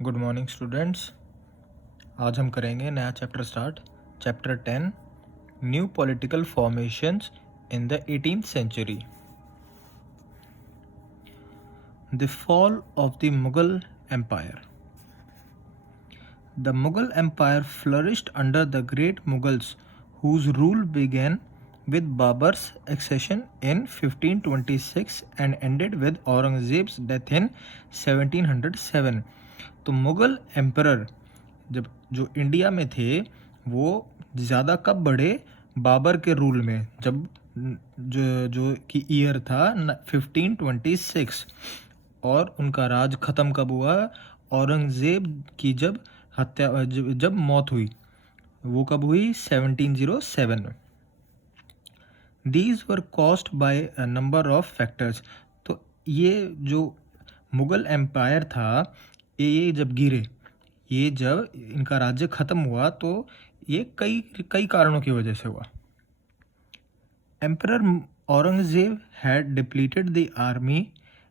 Good morning students. आज हम करेंगे नया chapter start. Chapter 10 new political formations in the 18th century. The fall of the Mughal empire. The Mughal Empire flourished under the great Mughals, whose rule began with Babur's accession in 1526 and ended with Aurangzeb's death in 1707। तो Mughal emperor जब जो India में थे वो ज़्यादा कब बढ़े? बाबर के रूल में, जब जो जो कि ईयर था 1526, और उनका राज ख़त्म कब हुआ? औरंगज़ेब की जब मौत हुई, वो कब हुई? 1707 में। These were caused by a number of factors. तो ये जो मुग़ल एम्पायर था, ये जब गिरे, ये जब इनका राज्य ख़त्म हुआ, तो ये कई कई कारणों की वजह से हुआ। Emperor Aurangzeb had depleted the army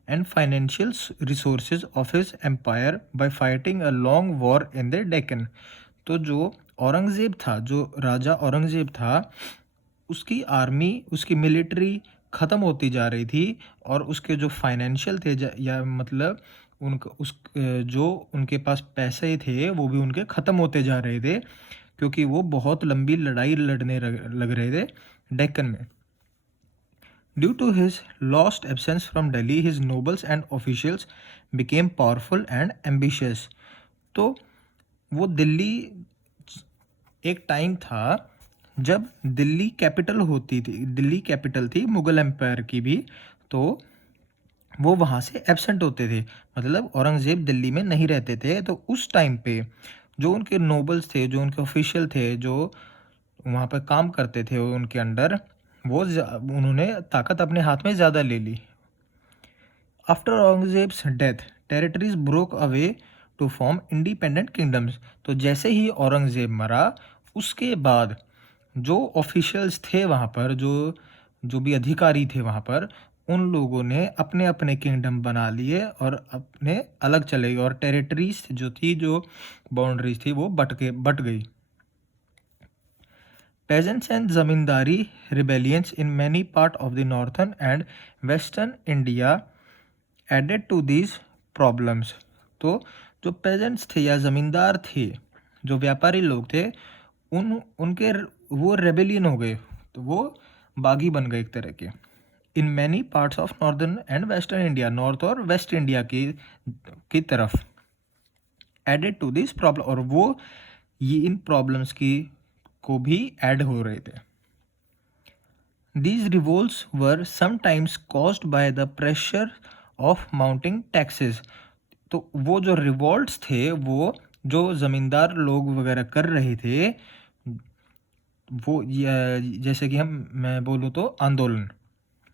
and financial resources of his empire by fighting a long war in the Deccan। तो जो औरंगज़ेब था, जो राजा औरंगज़ेब था, उसकी आर्मी, उसकी मिलिट्री ख़त्म होती जा रही थी, और उसके जो फाइनेंशियल थे, या मतलब जो उनके पास पैसे थे वो भी उनके ख़त्म होते जा रहे थे, क्योंकि वो बहुत लंबी लड़ाई लड़ने लग रहे थे डेक्कन में। Due to his lost absence from Delhi, his nobles and officials became powerful and ambitious। तो वो दिल्ली, एक टाइम था जब दिल्ली कैपिटल थी मुग़ल एम्पायर की भी, तो वो वहाँ से एब्सेंट होते थे, मतलब औरंगज़ेब दिल्ली में नहीं रहते थे। तो उस टाइम पे जो उनके नोबल्स थे, जो उनके ऑफिशियल थे, जो वहाँ पर काम करते थे उनके अंडर, उन्होंने ताकत अपने हाथ में ज़्यादा ले ली। After Aurangzeb's death, territories broke away to form independent kingdoms. तो जैसे ही औरंगज़ेब मरा, उसके बाद जो ऑफिशियल्स थे वहाँ पर, जो भी अधिकारी थे वहाँ पर, उन लोगों ने अपने अपने किंगडम बना लिए और अपने अलग चले गए, और टेरिटरीज जो थी, जो बाउंड्रीज थी, वो बट गई। Peasants and zamindari rebellions in many parts of the northern and western India added to these problems। तो जो peasants थे या ज़मींदार थे, जो व्यापारी लोग थे, उनके वो रेबेलियन हो गए, तो वो बागी बन गए एक तरह के। In many parts of northern and western India, north और वेस्ट इंडिया की तरफ, एडेड टू दिस प्रॉब्लम, और वो ये इन प्रॉब्लम्स को भी ऐड हो रहे थे। These revolts were sometimes caused by the pressure of mounting taxes। तो वो जो रिवॉल्ट्स थे, वो जो ज़मींदार लोग वगैरह कर रहे थे, वो जैसे कि मैं बोलूँ तो आंदोलन,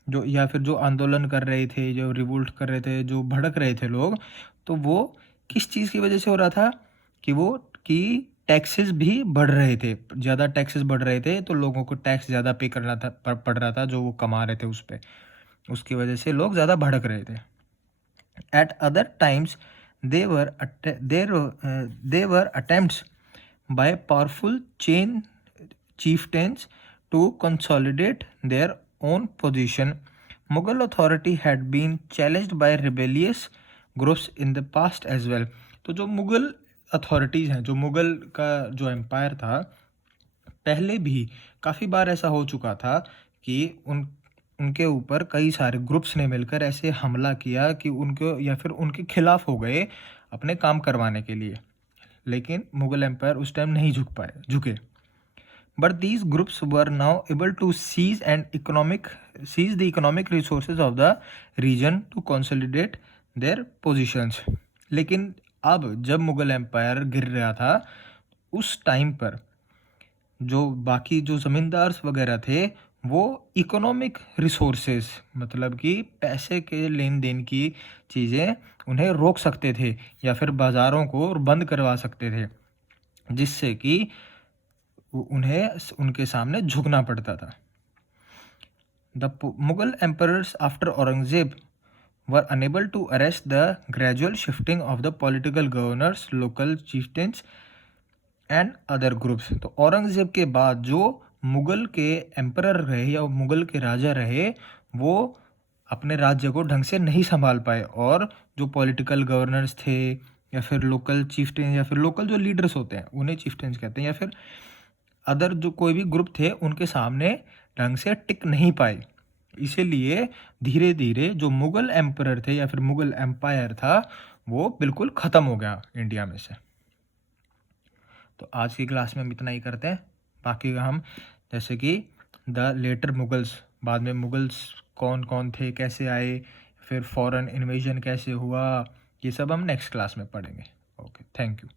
या फिर जो आंदोलन कर रहे थे, जो रिवोल्ट कर रहे थे, जो भड़क रहे थे लोग, तो वो किस चीज़ की वजह से हो रहा था? कि टैक्सेस भी बढ़ रहे थे, ज़्यादा टैक्सेस बढ़ रहे थे, तो लोगों को टैक्स ज़्यादा पे करना था, पड़ रहा था, जो वो कमा रहे थे उस पर, उसकी वजह से लोग ज़्यादा भड़क रहे थे। Eight other times there were attempts by powerful chieftains to consolidate their own position। Mughal authority had been challenged by rebellious groups in the past as well। तो जो मुग़ल अथॉरिटीज़ हैं, जो मुग़ल का जो एम्पायर था, पहले भी काफ़ी बार ऐसा हो चुका था कि उनके ऊपर कई सारे ग्रुप्स ने मिलकर ऐसे हमला किया कि उनको, या फिर उनके खिलाफ हो गए अपने काम करवाने के लिए, लेकिन मुग़ल एम्पायर उस टाइम नहीं झुके। But these groups were now able to seize the economic resources of the region to consolidate their positions. लेकिन अब जब मुग़ल एम्पायर गिर रहा था, उस टाइम पर जो बाकी जो ज़मींदार वगैरह थे, वो इकोनॉमिक रिसोर्सेज, मतलब कि पैसे के लेन देन की चीज़ें उन्हें रोक सकते थे, या फिर बाज़ारों को बंद करवा सकते थे, जिससे कि उन्हें उनके सामने झुकना पड़ता था। The Mughal emperors after Aurangzeb were unable to arrest the gradual shifting of the political governors, local chieftains and other groups. तो औरंगज़ेब के बाद जो मुग़ल के एम्परर रहे या मुग़ल के राजा रहे, वो अपने राज्य को ढंग से नहीं संभाल पाए, और जो पॉलिटिकल गवर्नर्स थे या फिर लोकल चीफ्टेन या फिर लोकल जो लीडर्स होते हैं उन्हें चीफ्टेन्स कहते हैं, या फिर अदर जो कोई भी ग्रुप थे उनके सामने ढंग से टिक नहीं पाए। इसीलिए धीरे धीरे जो मुग़ल एम्परर थे या फिर मुग़ल एम्पायर था वो बिल्कुल ख़त्म हो गया इंडिया में से। तो आज की क्लास में हम इतना ही करते हैं। बाकी का हम जैसे कि द लेटर मुगल्स, बाद में मुगल्स कौन कौन थे, कैसे आए, फिर फॉरेन इन्वेजन कैसे हुआ, ये सब हम नेक्स्ट क्लास में पढ़ेंगे। Okay, thank you.